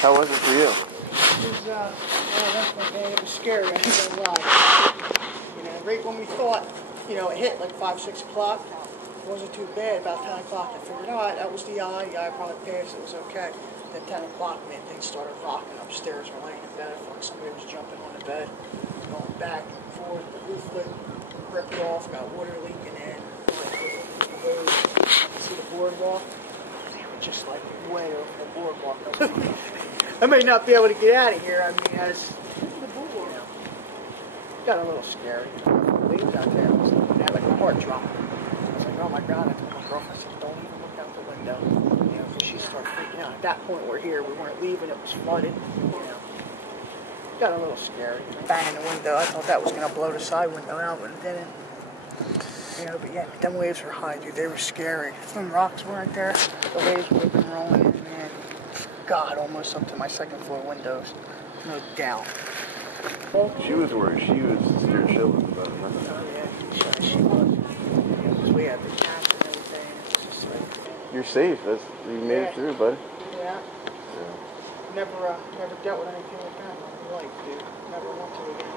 How was it for you? It was scary, I ain't gonna lie. Right when we thought, it hit like 5, 6 o'clock, it wasn't too bad. About 10 o'clock, I figured, all right, that was the eye probably passed, it was okay. Then 10 o'clock, man, things started rocking upstairs. We're laying in bed, I thought like somebody was jumping on the bed, going back and forth, the roof ripped off, got water leaking in. See the boardwalk? They were just like way over the boardwalk. I may not be able to get out of here. I mean, got a little scary. Leaves out there. They had like a car drop. I was like, oh my God. I told my girlfriend, I said, don't even look out the window. So she started freaking out. At that point, we're here. We weren't leaving. It was flooded. Got a little scary. Banging the window. I thought that was going to blow the side window out, but it didn't. But yeah, them waves were high, dude. They were scary. Some rocks weren't there. The waves would have been rolling in, man. God, almost up to my second floor windows. No doubt. She was worried. She was scared shitless about it. Oh, yeah. She was. Because we had the cats and everything. It's just like... You're safe. You made it through, buddy. Yeah. Never dealt with anything like that in my life, dude. Never went to it again.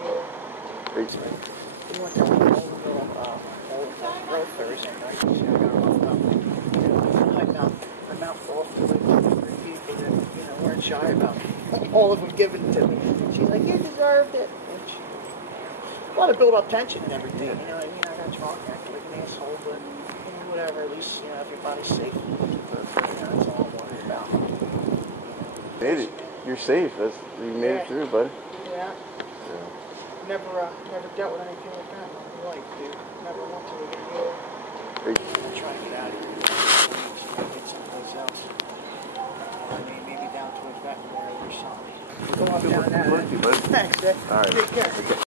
We went to a little road Thursday night. I got roughed up. I mouthed off to like 3 people that, weren't shy about all of them giving it to me. She's like, you deserved it. And a lot of build-up tension and everything, you know what I mean? I got drunk, acted like an asshole, but, whatever, at least, everybody's safe. That's all I'm worried about. Made it. You're safe. You made it through, buddy. Yeah. Never dealt with anything like that in my life, dude. Never went to it again. I'm trying to get out of here. Get someplace else. I mean, maybe down to a veterinary or something. Go up down that. Thanks, Thanks, Dick. All right. Take care.